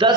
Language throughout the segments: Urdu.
10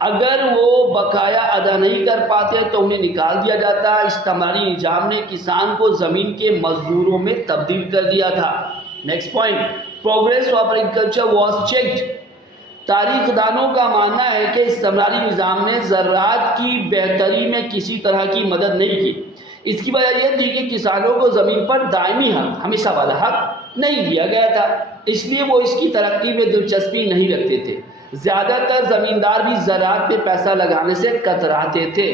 اگر وہ بقایا ادا نہیں کر پاتے تو انہیں نکال دیا جاتا۔ استعماری نظام نے کسان کو زمین کے مزدوروں میں تبدیل کر دیا تھا۔ Next point, progress of agriculture was checked. تاریخ دانوں کا ماننا ہے کہ استعماری نظام نے زراعت کی بہتری میں کسی طرح کی مدد نہیں کی۔ اس کی وجہ یہ تھی کہ کسانوں کو زمین پر دائمی حق، ہمیشہ والا حق نہیں دیا گیا تھا، اس لیے وہ اس کی ترقی میں دلچسپی نہیں رکھتے تھے۔ زیادہ تر زمیندار بھی زراعت پہ پیسہ لگانے سے کتراتے تھے۔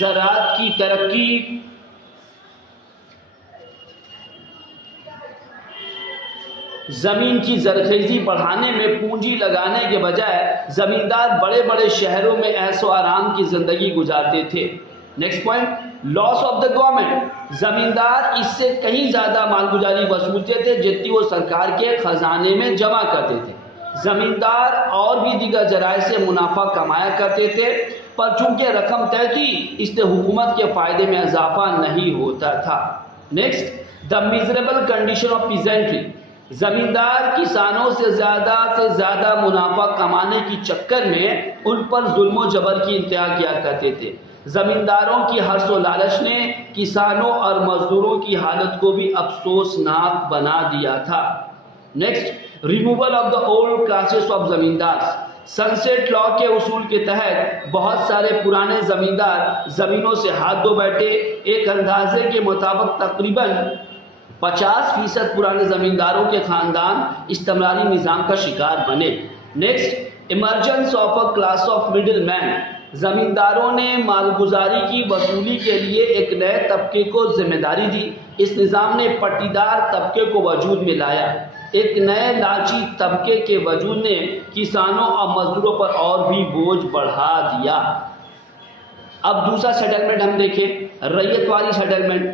زراعت کی ترقی زمین کی زرخیزی بڑھانے میں پونجی لگانے کے بجائے زمیندار بڑے بڑے شہروں میں عیش و آرام کی زندگی گزارتے تھے۔ Next point, loss of the government. زمیندار اس سے کہیں زیادہ مالگزاری وصولتے تھے جتنی وہ سرکار کے خزانے میں جمع کرتے تھے۔ زمیندار اور بھی دیگر ذرائع سے منافع کمایا کرتے تھے، پر چونکہ رقم طے تھی اس لیے حکومت کے فائدے میں اضافہ نہیں ہوتا تھا۔ Next, the miserable condition of peasantry. زمیندار کسانوں سے زیادہ منافع کمانے کی چکر میں ان پر ظلم و جبر کی انتہا کیا کرتے تھے۔ زمینداروں کی حرص و لالچ نے کسانوں اور مزدوروں کی حالت کو بھی افسوسناک بنا دیا تھا۔ Next, removal of the old classes of زمیندار۔ سنسیٹ لا کے اصول کے تحت بہت سارے پرانے زمیندار زمینوں سے ہاتھ دھو بیٹھے۔ ایک اندازے کے مطابق تقریباً 50% پرانے زمینداروں کے خاندان استعماری نظام کا شکار بنے۔ Next, emergence of a class of middle man. زمینداروں نے مالگزاری کی وصولی کے لیے ایک نئے طبقے کو ذمہ داری دی۔ اس نظام نے پٹیدار طبقے کو وجود میں لایا۔ ایک نئے لالچی طبقے کے وجود نے کسانوں اور مزدوروں پر اور بھی بوجھ بڑھا دیا۔ اب دوسرا سیٹلمنٹ ہم دیکھیں، ریت والی سیٹلمنٹ۔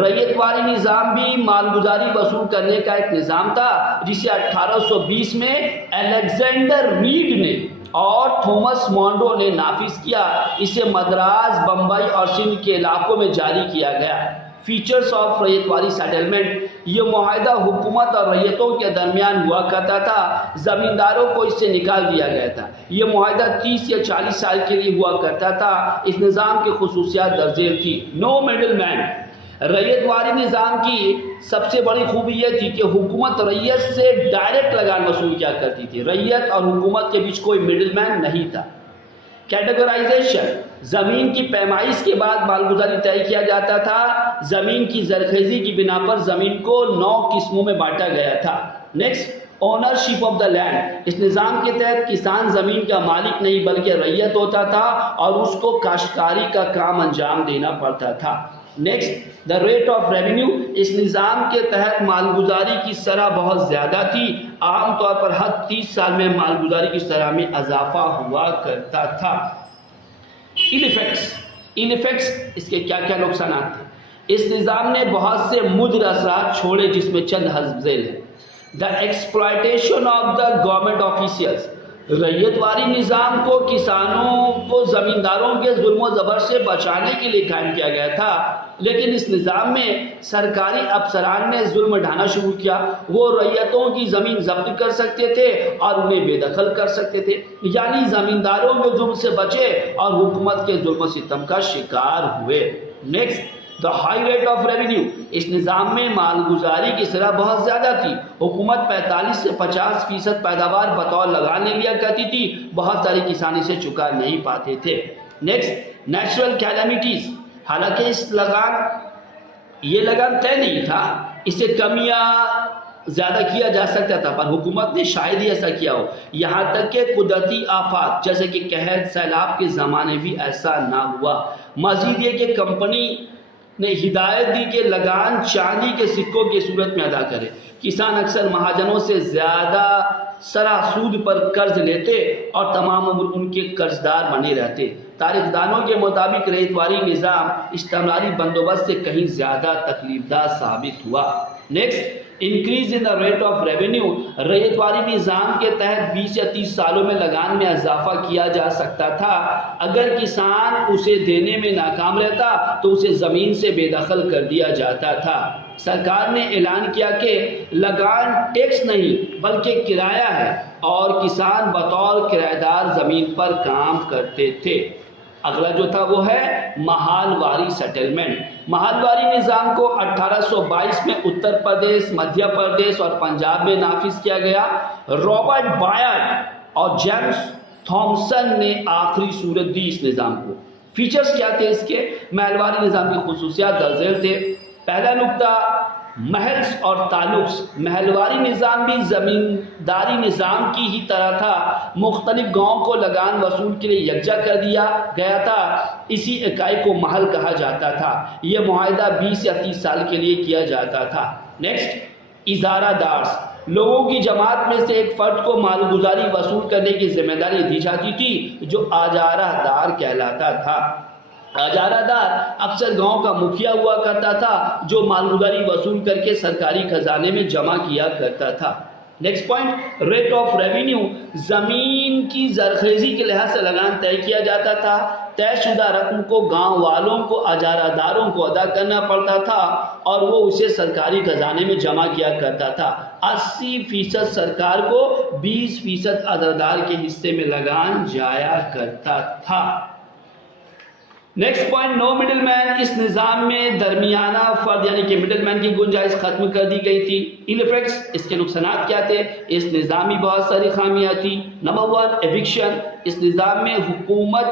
ریت والی نظام بھی مالگزاری وصول کرنے کا ایک نظام تھا جسے 1820 میں الیگزینڈر ریڈ نے اور تھامس مونرو نے نافذ کیا۔ اسے مدراس، بمبئی اور سندھ کے علاقوں میں جاری کیا گیا۔ فیچرز آف ریت والی سیٹلمنٹ، یہ معاہدہ حکومت اور ریتوں کے درمیان ہوا کرتا تھا۔ زمینداروں کو اس سے نکال دیا گیا تھا۔ یہ معاہدہ 30 یا 40 سال کے لیے ہوا کرتا تھا۔ اس نظام کی خصوصیات درج ذیل تھی۔ نو مڈل مین۔ ریت والی نظام کی سب سے بڑی خوبی یہ تھی کہ حکومت ریت سے ڈائریکٹ لگان وصول کیا کرتی تھی۔ ریت اور حکومت کے بیچ کوئی مڈل مین نہیں تھا۔ کیٹیگرائزیشن، زمین کی پیمائش کے بعد مالگزاری طے کیا جاتا تھا۔ زمین کی زرخیزی کی بنا پر زمین کو 9 قسموں میں بانٹا گیا تھا۔ Next, ownership of the land. اس نظام کے تحت کسان زمین کا مالک نہیں بلکہ ریت ہوتا تھا اور اس کو کاشتکاری کا کام انجام دینا پڑتا تھا۔ Next, the rate of revenue. اس نظام کے تحت مالگزاری کی شرح بہت زیادہ تھی۔ عام طور پر ہر 30 سال میں مالگزاری کی شرح میں اضافہ ہوا کرتا تھا۔ انیفیکٹس، اس کے کیا کیا نقصانات تھے؟ اس نظام نے بہت سے مضر اثرات چھوڑے جس میں چند حسب ذیل ہیں۔ دا exploitation of the government officials. ریت والی نظام کو کسانوں کو زمینداروں کے ظلم و زبر سے بچانے کے لیے قائم کیا گیا تھا، لیکن اس نظام میں سرکاری افسران نے ظلم ڈھانا شروع کیا۔ وہ ریتوں کی زمین ضبط کر سکتے تھے اور انہیں بے دخل کر سکتے تھے، یعنی زمینداروں کے ظلم سے بچے اور حکومت کے ظلم و ستم کا شکار ہوئے۔ Next, the high rate of revenue. اس نظام میں مالگزاری کی شرح بہت زیادہ تھی۔ حکومت 45 سے 50% پیداوار بطور لگان لے لیا کرتی تھی۔ بہت سارے کسان اسے چکا نہیں پاتے تھے۔ Next, natural calamities. حالانکہ یہ لگان طے نہیں تھا، اسے کم یا زیادہ کیا جا سکتا تھا، پر حکومت نے شاید ہی ایسا کیا ہو۔ یہاں تک کہ قدرتی آفات جیسے کہ قحط، سیلاب کے زمانے بھی ایسا نہ ہوا۔ مزید یہ کہ کمپنی نے ہدایت دی کہ لگان چاندی کے سکوں کی صورت میں ادا کرے۔ کسان اکثر مہاجنوں سے زیادہ شرح سود پر قرض لیتے اور تمام عمر ان کے قرضدار بنے رہتے۔ تاریخ دانوں کے مطابق ریت والی نظام استعماری بندوبست سے کہیں زیادہ تکلیف دہ ثابت ہوا۔ Next, increase in the rate of revenue. ریت والی نظام کے تحت 20 یا 30 سالوں میں لگان میں اضافہ کیا جا سکتا تھا۔ اگر کسان اسے دینے میں ناکام رہتا تو اسے زمین سے بے دخل کر دیا جاتا تھا۔ سرکار نے اعلان کیا کہ لگان ٹیکس نہیں بلکہ کرایہ ہے اور کسان بطور کرایہ دار زمین پر کام کرتے تھے۔ اگلا جو تھا وہ ہے محالواری سیٹلمنٹ۔ محالواری نظام کو 1822 میں اتر پردیش، مدھیہ پردیش اور پنجاب میں نافذ کیا گیا۔ رابرٹ بائرڈ اور جیمز تھامسن نے آخری صورت دی اس نظام کو۔ فیچرز کیا تھے اس کے؟ محلواری نظام کی خصوصیات درج ذیل تھے۔ پہلا نقطہ محلز اور تعلقس۔ محلواری نظام بھی زمینداری نظام کی ہی طرح تھا، مختلف گاؤں کو لگان وصول کے لیے یکجا کر دیا گیا تھا، اسی اکائی کو محل کہا جاتا تھا۔ یہ معاہدہ 20 یا 30 سال کے لیے کیا جاتا تھا۔ نیکسٹ، اجارہ دارس۔ لوگوں کی جماعت میں سے ایک فرد کو مالگزاری وصول کرنے کی ذمہ داری دی جاتی تھی جو اجارہ دار کہلاتا تھا۔ اجارہ دار اکثر گاؤں کا مکھیا ہوا کرتا تھا جو مالگزاری وصول کر کے سرکاری خزانے میں جمع کیا کرتا تھا۔ Next point, rate of revenue. زمین کی زرخیزی کے لحاظ سے لگان طے کیا جاتا تھا۔ طے شدہ رقم کو گاؤں والوں کو اجارہ داروں کو ادا کرنا پڑتا تھا اور وہ اسے سرکاری خزانے میں جمع کیا کرتا تھا۔ 80% سرکار کو، 20% اجارہ دار کے حصے میں لگان جایا کرتا تھا۔ نیکسٹ پوائنٹ، نو مڈل مین۔ اس نظام میں درمیانہ فرد یعنی کہ مڈل مین کی گنجائش ختم کر دی گئی تھی۔ ان ایفیکٹس، اس کے نقصانات کیا تھے؟ اس نظام میں بہت ساری خامیاں تھیں۔ Number 1، eviction. اس نظام میں حکومت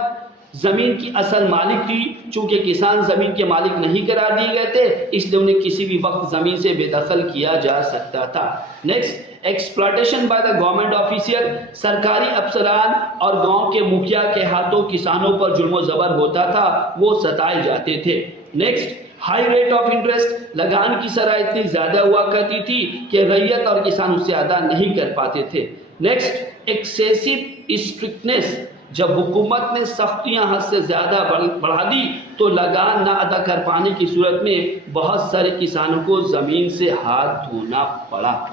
زمین کی اصل مالک تھی، چونکہ کسان زمین کے مالک نہیں قرار دیے گئے تھے اس لیے انہیں کسی بھی وقت زمین سے بے دخل کیا جا سکتا تھا۔ Next, exploitation by the government officer. سرکاری افسران اور گاؤں کے مکھیا کے ہاتھوں کسانوں پر ظلم و زبر ہوتا تھا، وہ ستائے جاتے تھے۔ Next, high rate of interest. لگان کی شرح اتنی زیادہ ہوا کرتی تھی کہ ریعیت اور کسان اسے ادا نہیں کر پاتے تھے۔ Next, excessive strictness. جب حکومت نے سختیاں حد سے زیادہ بڑھا دی تو لگان نہ ادا کر پانے کی صورت میں بہت سارے کسانوں کو زمین سے ہاتھ دھونا پڑا۔